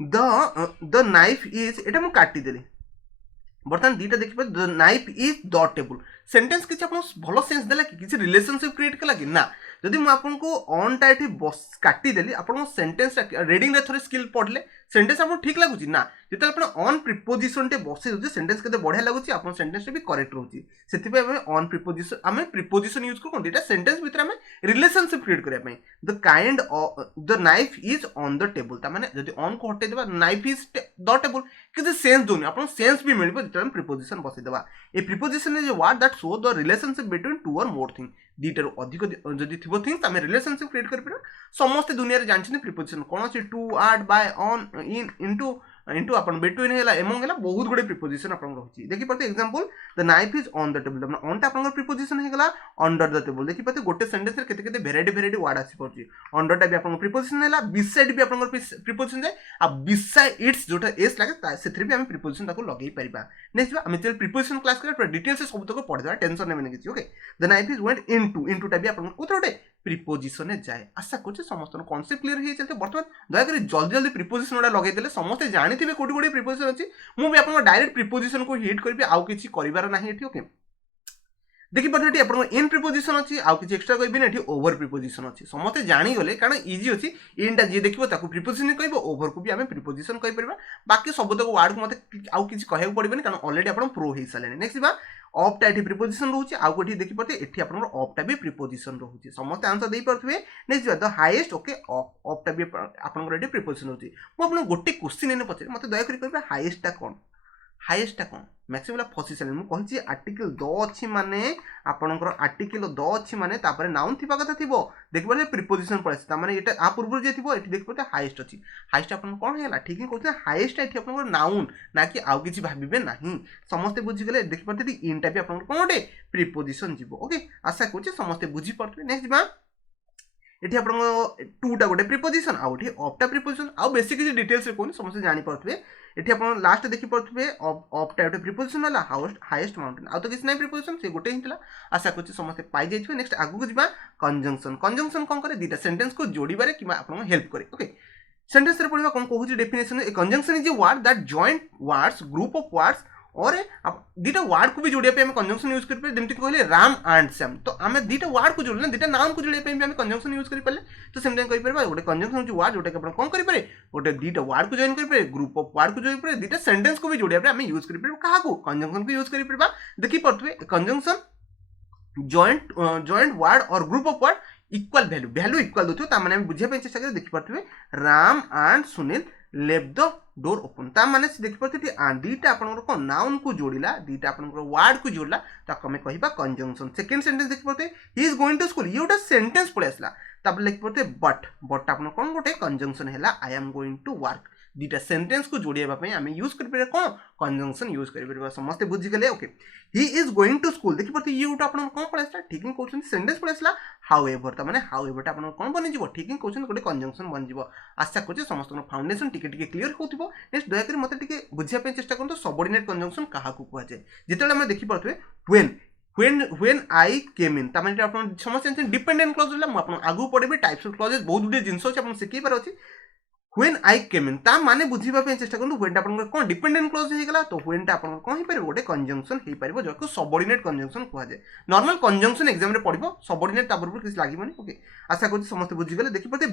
द नाइफ इज एटा म काटी देली बर्तमान दीटा देखिबे the knife is the table sentence किछ आपण भलो सेंस देला कि किछ रिलेशनशिप क्रिएट कला कि ना जदि मु आपको ऑन टा एठी बस काटी देली आपन सेंटेंस रीडिंग रे थोड़े स्किल पढ़ले सेंटेंस आपन ठीक लागुची ना जेते आपन ऑन प्रीपोजिशन टे बसे दउची सेंटेंस केते बढ़िया लागुची आपन सेंटेंस भी करेक्ट रहउची सेति पे हमें ऑन प्रीपोजिशन हमें प्रीपोजिशन यूज करू एटा सेंटेंस भीतर हमें रिलेशनशिप क्रिएट करिया पई the kind of the knife is on the table ता माने जदि ऑन को हटे देबा नाइफ इज द टेबल किते सेंस दोनी आपन सेंस भी मिलबो जेते हम प्रीपोजिशन बसे देबा ए preposition is a word that show the relationship between two और मोर थिंग दीटर अधिक जदि थिबो थिंग्स हमें रिलेशनशिप क्रिएट कर पिरा समस्त दुनिया रे जानछन प्रीपोजिशन कोन अछि to at by on in into अपन बिटवीन हेला एमंग हेला बहुत गुडे प्रीपोजिशन अपन रहउची देखि परते example the knife is on the table मतलब ऑन टा अपन प्रीपोजिशन हे गेला अंडर द टेबल देखि परते गोटे सेंटेंस रे केते केते वेराइटी वर्ड आसी परची अंडर टा भी अपन प्रीपोजिशन हेला बिसाइड भी अपन प्रीपोजिशन जाय आ बिसाइड इट्स जोटा एस लागे सेथरे भी हम प्रीपोजिशन ताको लगेई परिबा नेक्स्ट हम चल प्रीपोजिशन क्लास करे डिटेल्स से सब तक पढ़ देबा टेंशन नेमे किछि okay the knife is went into टा भी अपन कोतरोटे प्रीपोजिशन ने जाए आशा करछे समस्त कांसेप्ट क्लियर हे चलते बर्तमान दया करी जल्दी जल्दी प्रीपोजिशन ओडा लगे देले समस्त जानि थिबे कोटी कोटी प्रीपोजिशन अछि मु भी आपन डायरेक्ट प्रीपोजिशन को हिट करबी आउ किछि करिवार नाही एठी ओके देखि परथि आपन इन प्रीपोजिशन अछि आउ किछि एक्स्ट्रा कहबी ने एठी ओवर प्रीपोजिशन अछि समस्त जानि गले कारण इजी अछि इन टा जे देखिबो ताकू प्रीपोजिशन कहबो ओवर को भी हमें प्रीपोजिशन कहि परबा बाकी सब तक वर्ड को मते आउ किछि कहै पड़बे कारण ऑलरेडी आपन प्रो हे सालेने नेक्स्ट बा ऑफ टा एठी प्रीपोजिशन रहउची आउ कोठी देखि परते एठी आपन ऑफ टा भी प्रीपोजिशन रहउची समस्त आंसर देई परथुवे नेक्स्ट बा द हाईएस्ट ओके ऑफ टा भी आपन रेडी प्रीपोजिशन रहउची मु आपन गोटे क्वेश्चन एने पछे मते दया करी कहबे हाईएस्ट टा कोन मैक्सिमम फसी सारे मुझे कही आर्टिकल द अच्छी माने आपनकर आर्टिकल द अच्छी माने तापर नाउन थिबा कथा थिबो देखि परते प्रीपोजिशन पळेस ता माने एटा आ पूर्व जे थिबो एठी देखि परते हाईएस्ट अछि हाईएस्ट आपन कोन हेला ठीक ही कहते हाईएस्ट एठी आपनकर नाउन ना कि आउ किछि भाबिबे नाही समस्त बुझि गेले देखि परते इनटा भी आपनकर कोनटे प्रीपोजिशन जिवो ओके आशा करछि समस्त बुझि परते नेक्स्ट बा एठी आपन टू टा गोटे प्रीपोजिशन आउ एठी ऑफ टा प्रीपोजिशन आउ बेसिक किछि डिटेल्स रे कोन समस्त जानि परथबे एठी अपन लास्ट देखि परथबे ऑफ टा गोटे प्रीपोजिशन होला हाईएस्ट माउंटेन आउ तो किछि नै प्रीपोजिशन से गोटे हितला आशा करछि समस्त पाइ जाइछबे नेक्स्ट आगु को जिबा कंजंक्शन कोन करे दीटा सेंटेंस को जोड़ीबारे किबा आपन हेल्प करे ओके सेंटेंस रे पढिबा कोन कहूछि definition a conjunction is a word that joint words group of words और दीटा वर्ड को भी जोड़िया पे हम कंजंक्शन यूज कर पे जेमति कहले राम एंड श्याम तो हमें दीटा वर्ड को जोड़ले दीटा नाउन को जोड़िया पे हम कंजंक्शन यूज कर पाले तो सेमते कहि परबा गोटे कंजंक्शन होची वर्ड जोटा के अपन कोन करि पारे गोटे दीटा वर्ड को जॉइन करि पारे ग्रुप ऑफ वर्ड को जोड़ि पारे दीटा सेंटेंस को भी जोड़िया पे हम यूज करि पारे कहा को कंजंक्शन को यूज करि परबा देखि परथबे कंजंक्शन जॉइंट वर्ड और group of word equal value equal दोथो ता माने हम बुझिया पे चेष्टा कर देखि परथबे Ram and Sunil left the door open ता माने से देखि परथि दीटा आपनकर को नाउन को जोड़िला दीटा आपनकर वर्ड को जोड़ला ताको हमें कहिबा कंजंक्शन सेकंड सेंटेंस देखि परथि he is going to school ये उटा सेंटेंस पळे आसला तापर लिखि परथि बट आपन कोन गोटे कंजंक्शन हैला I am going to work दीटा सेंटेंस को जोड़िया पे आम यूज कर कौन कंजंक्शन यूज कर समस्ते बुझी गले okay he is going to school देखि परथि ये उटा आपन कोन पळे आसला ठीक ही कहउछन सेंटेंस पळे आसला हाउएवर ता माने हाउएवर आपन कोन बनि जिवो ठीक ही कहउछन गोटे कंजंक्शन बनि जिवो आशा करछि समस्त फाउंडेशन टिके टिके क्लियर होतिबो नेक्स्ट दया करी मते टिके बुझिया पे चेष्टा करतो सबऑर्डिनेट कंजंक्शन काहा को कहै छै जेतेले हम देखि परथबे when I came in तामाने आपन समस्त डिपेंडेंट क्लॉज ले म आपन आगु पढेबे टाइप्स ऑफ क्लॉजेस बहुत गुडे जिंसो छै आपन सिखि पार अछि when I came in ता माने बुझिबा पे चेष्टा करनु when आपन कोन डिपेंडेंट क्लॉज हे गेला तो when ता आपन कोन हे परबो गोटे कंजंक्शन हे परबो जको सबऑर्डिनेट कंजंक्शन कहै छै नॉर्मल कंजंक्शन एग्जाम रे पढिबो सबऑर्डिनेट ता बरोबर किछ लागिबोनी ओके आशा करछि समस्त बुझि गेले देखि परते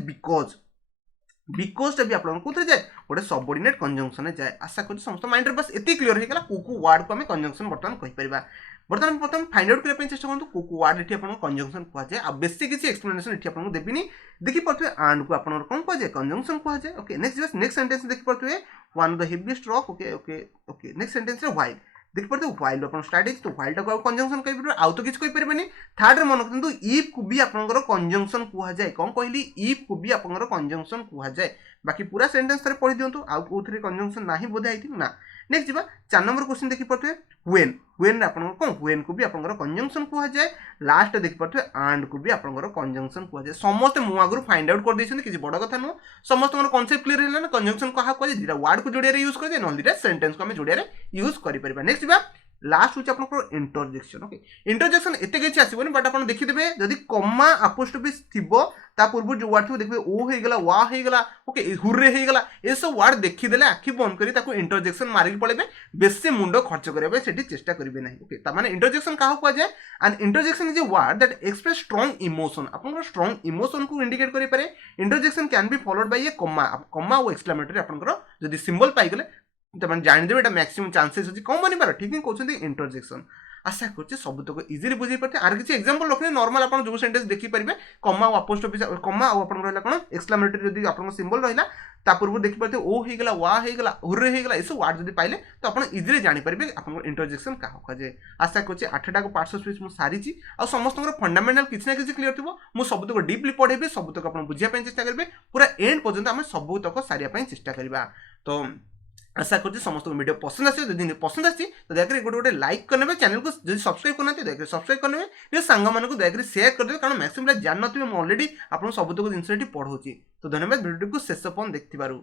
बिकॉज टा भी आपन कोथरे जाय गोटे सबऑर्डिनेट कंजंक्शन ने जाय आशा करछि समस्त माइंड रे बस एति क्लियर हे गेला कोकु वर्ड को हम कंजंक्शन बर्तमान कहि परिबा बर्तमान प्रथम फाइंड आउट करबे चेष्टा करंतु कोकु वर्ड एठी आपन कंजंक्शन कहै छै आ बेसिक किछि एक्सप्लेनेशन एठी आपन देबिनी देखि परथबे एंड को आपन कोन कहै छै कंजंक्शन कहै छै ओके नेक्स्ट सेंटेंस देखि परथबे one of the heaviest rock okay next sentence रे व्हाइल देखि परथबे व्हाइल आपन स्ट्रेटजी तो व्हाइल टा को कंजंक्शन कहि परबे आउ तो किछ कहि परबेनी थर्ड रे मन करंतु इफ को भी आपनकर कंजंक्शन कहै छै कोन कहली इफ को भी आपनकर कंजंक्शन कहै छै बाकी पूरा सेंटेंस रे पढि दियंतु आउ कोथरे कंजंक्शन नाही बोधे आइथि ना नेक्स्ट जिबा 4 नंबर क्वेश्चन देखि परथबे when आपन कोन when को भी आपनकर कंजंक्शन कहै छै लास्ट देखि परथबे एंड को भी आपनकर कंजंक्शन कहै छै समस्त मु आगु फाइंड आउट कर दैछन किछि बड़ कथा न समस्त मन कांसेप्ट क्लियर हैला ना कंजंक्शन कहा कहै दिटा वर्ड को जोड़िया रे यूज कर दे न दिटा सेंटेंस को हम जोड़िया रे यूज करि परबा नेक्स्ट जिबा लास्ट होची आपनकर इंटरजेक्शन ओके इंटरजेक्शन एते किछि आसीबोनी बट आपन देखि देबे जदी कॉमा अपोस्ट्रोफी थिबो ता पूर्व जो वर्ड थिबो देखबे ओ हे गेला वा हे गेला ओके हुर्रे हो गला ये सब वर्ड देखीदेले आखि बंद करी ताको इंटरजेक्शन मारिक पळेबे बेसी मुंड खर्च करबे सेठी चेष्टा करिवे नाही ओके त माने इंटरजेक्शन काहा को जाय and interjection is a word that express strong emotion आपन स्ट्रांग इमोशन को इंडिकेट करि पारे interjection can be followed by A comma comma और एक्सक्लेमेटरी आपन जदी सिंबल पाई गेले त माने जानि देबे एटा मैक्सिमम चांसेस अछि कम बनि पारे ठीक है कहउछन्ती इंटरजेक्शन आशा करछे सबुतक इजीली बुझी पारते आर किछि एग्जांपल रखने नॉर्मल आपन जो सेंटेंस देखि परिबे कॉमा और अपोस्ट्रोफी कॉमा और आपन रहला कोन एक्सक्लेमेटरी जदी आपन सिंबल रहला ता पूर्व देखि पारते ओ हे गेला वा हे गेला हुर्रे हे गेला एसो वर्ड जदी पाइले तो आपन इजीली जानि परिबे आपन इंटरजेक्शन का होका जे आशा करछे 8टा को पार्ट्स ऑफ स्पीच मु सारिछि आ समस्तଙ୍କର फंडामेंटल किछि ना किछि क्लियर थिबो मु सबुतक डीपली पढेबे सबुतक आपन बुझिया पय चेष्टा करबे पूरा एंड पर्यंत हम सबुतक सारिया पय चेष्टा करबा तो आशा करते समस्त वीडियो पसंद आसी यदि पसंद आसी तो दयाकर गोटे गोटे लाइक करने चैनल को जब सब्सक्राइब करना दयाकर सब्सक्राइब करने सांग मानक दयाकर शेयर करदे कारण मैक्सिमम जान नथिबे मु ऑलरेडी आपन सबुतक जिंस पढ़ौछि तो धन्यवाद वीडियो को शेष पन देखथिबारु।